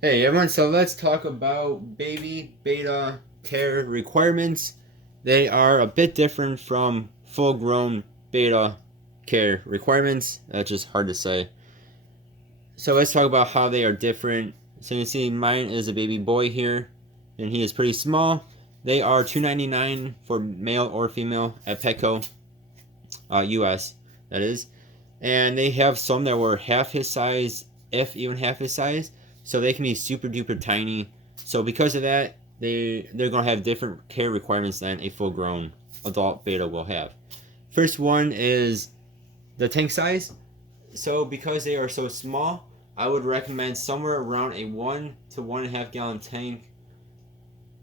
Hey everyone, so let's talk about baby beta care requirements. They are a bit different from full grown beta care requirements. That's just hard to say. So let's talk about how they are different. So you can see mine is a baby boy here, and he is pretty small. They are $2.99 for male or female at Petco, US, that is. And they have some that were half his size, if even half his size, so they can be super duper tiny. So because of that, they're gonna have different care requirements than a full grown adult beta will have. First one is the tank size. So because they are so small, I would recommend somewhere around a 1 to 1.5 gallon tank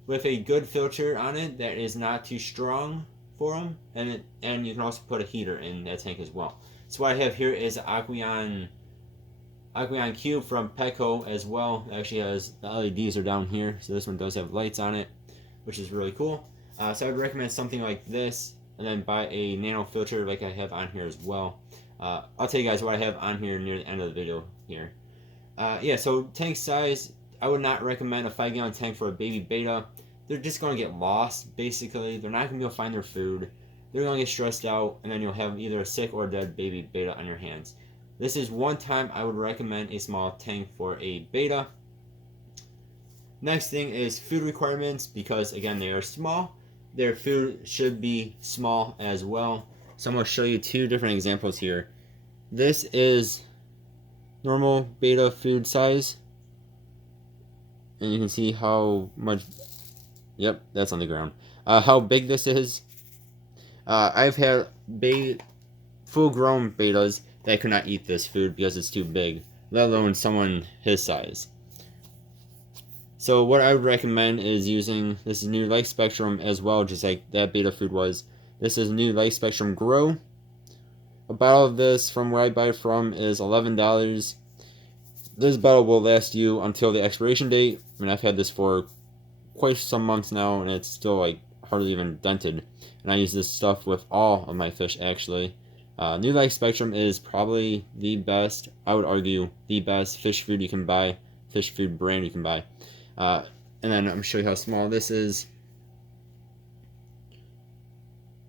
with a good filter on it that is not too strong for them, and you can also put a heater in that tank as well. So what I have here is Aqueon Cube from Petco as well. It actually has the LEDs are down here, so this one does have lights on it, which is really cool. So I would recommend something like this, and then buy a nano filter like I have on here as well. I'll tell you guys what I have on here near the end of the video here. Yeah, so tank size, I would not recommend a 5 gallon tank for a baby beta. They're just going to get lost, basically. They're not going to be able to find their food. They're going to get stressed out, and then you'll have either a sick or dead baby beta on your hands. This is one time I would recommend a small tank for a beta. Next thing is food requirements, because again, they are small. Their food should be small as well. So I'm going to show you two different examples here. This is normal beta food size, and you can see how much. Yep, that's on the ground. How big this is. I've had full-grown betas that could not eat this food because it's too big, let alone someone his size. So what I would recommend is using this new Light Spectrum as well, just like that beta food was. This is new Light Spectrum Grow. A bottle of this from where I buy it from is $11. This bottle will last you until the expiration date. I mean, I've had this for quite some months now, and it's still like hardly even dented. And I use this stuff with all of my fish actually. New Life Spectrum is probably the best, I would argue, the best fish food you can buy, fish food brand you can buy. And then I'm going to show you how small this is.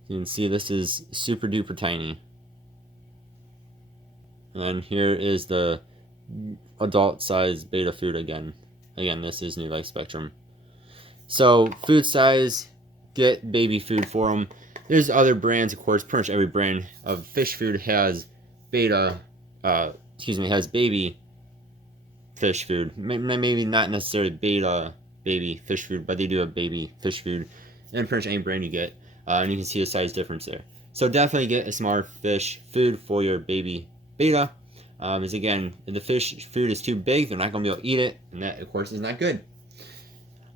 You can see this is super duper tiny. And here is the adult size beta food again. Again, this is New Life Spectrum. So food size, get baby food for them. There's other brands, of course. Pretty much every brand of fish food has has baby fish food. Maybe not necessarily beta baby fish food, but they do have baby fish food. And pretty much any brand you get, and you can see the size difference there. So definitely get a smaller fish food for your baby beta. Because again, if the fish food is too big, they're not going to be able to eat it, and that, of course, is not good.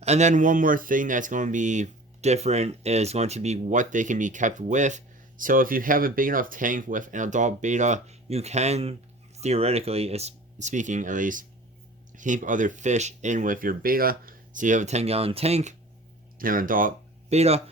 And then one more thing that's going to be different is going to be what they can be kept with. So if you have a big enough tank with an adult beta, you can theoretically, speaking at least, keep other fish in with your beta. So you have a 10-gallon tank and an adult beta.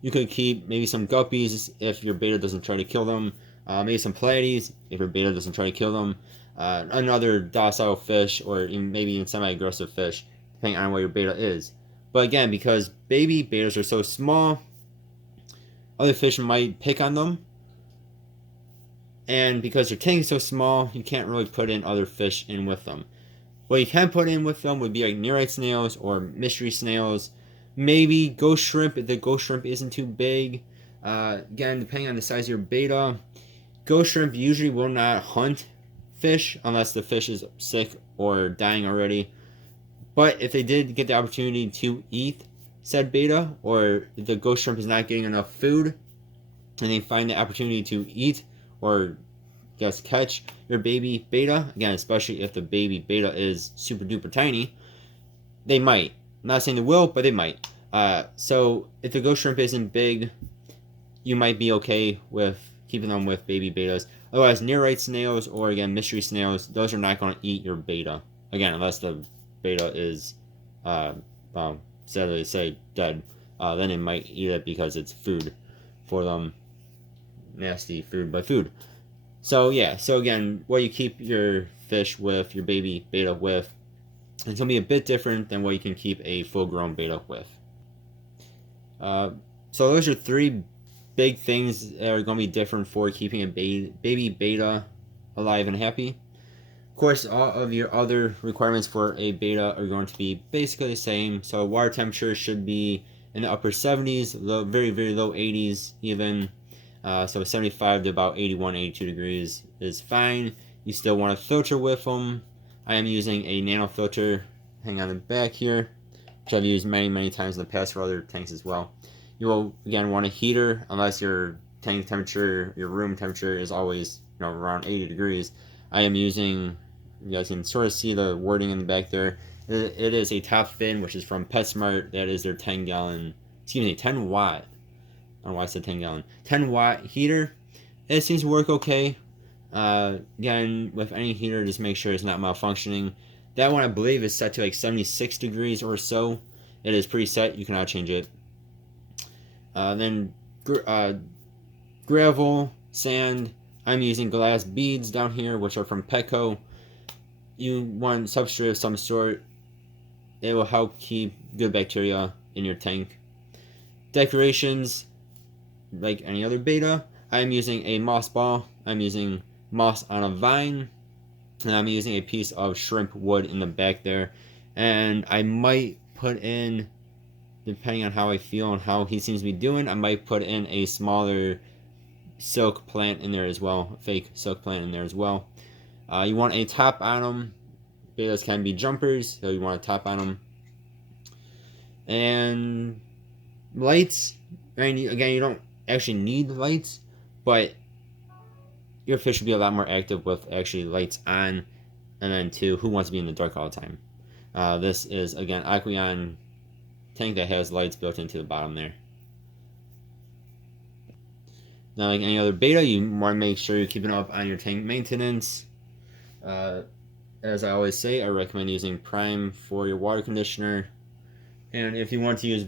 You could keep maybe some guppies if your beta doesn't try to kill them. Maybe some platies if your beta doesn't try to kill them. Another docile fish, or maybe even semi-aggressive fish, depending on what your beta is. But again, because baby betas are so small, other fish might pick on them. And because your tank is so small, you can't really put in other fish in with them. What you can put in with them would be like nearite snails or mystery snails. Maybe ghost shrimp if the ghost shrimp isn't too big. Again, depending on the size of your beta. Ghost shrimp usually will not hunt fish unless the fish is sick or dying already. But if they did get the opportunity to eat said beta, or if the ghost shrimp is not getting enough food, and they find the opportunity to eat or catch your baby beta, again, especially if the baby beta is super duper tiny, they might. I'm not saying they will, but they might. So if the ghost shrimp isn't big, you might be okay with keeping them with baby betas. Otherwise, nearite snails or again mystery snails, those are not going to eat your beta. Again, unless the beta is, sadly to say, dead. Then it might eat it because it's food for them. Nasty food, but food. So yeah, so again, what you keep your fish with, your baby beta with, It's going to be a bit different than what you can keep a full-grown betta with. So those are 3 big things that are going to be different for keeping a baby betta alive and happy. Of course, all of your other requirements for a betta are going to be basically the same. So water temperature should be in the upper 70s, very, very low 80s even. So 75 to about 81, 82 degrees is fine. You still want to filter with them. I am using a nano filter, hang on the back here, which I've used many, many times in the past for other tanks as well. You will, again, want a heater unless your tank temperature, your room temperature is always, around 80 degrees. I am using, you guys can sort of see the wording in the back there. It is a top fin, which is from PetSmart. That is their 10 watt. I don't know why I said 10 gallon. 10 watt heater. It seems to work okay. Again, with any heater, just make sure it's not malfunctioning. That one, I believe, is set to like 76 degrees or so. It is preset. You cannot change it. Then gravel, sand. I'm using glass beads down here, which are from Petco. You want substrate of some sort. It will help keep good bacteria in your tank. Decorations, like any other betta, I'm using a moss ball. I'm using moss on a vine, and I'm using a piece of shrimp wood in the back there. And I might put in, depending on how I feel and how he seems to be doing, I might put in a smaller silk plant in there as well, fake silk plant in there as well. You want a top on them. Bettas can be jumpers, so you want a top on them. And lights, again, you don't actually need lights, but your fish will be a lot more active with actually lights on. And then 2, who wants to be in the dark all the time? This is, again, Aqueon tank that has lights built into the bottom there. Now, like any other betta, you want to make sure you're keeping up on your tank maintenance. As I always say, I recommend using Prime for your water conditioner. And if you want to use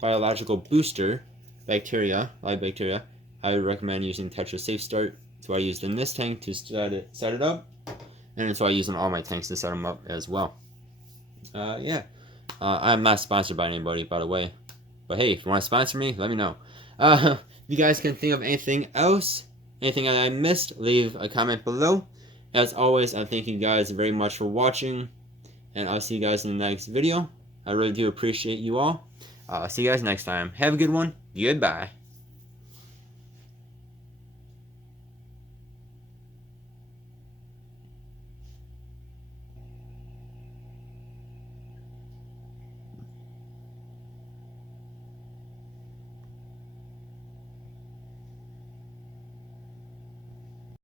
biological booster bacteria, live bacteria, I would recommend using Tetra Safe Start. That's what I used in this tank to set it up, and it's what I use in all my tanks to set them up as well. I'm not sponsored by anybody, by the way, but hey, if you want to sponsor me, let me know. If you guys can think of anything else, anything that I missed, leave a comment below. As always, I thank you guys very much for watching, and I'll see you guys in the next video. I really do appreciate you all. See you guys next time. Have a good one. Goodbye.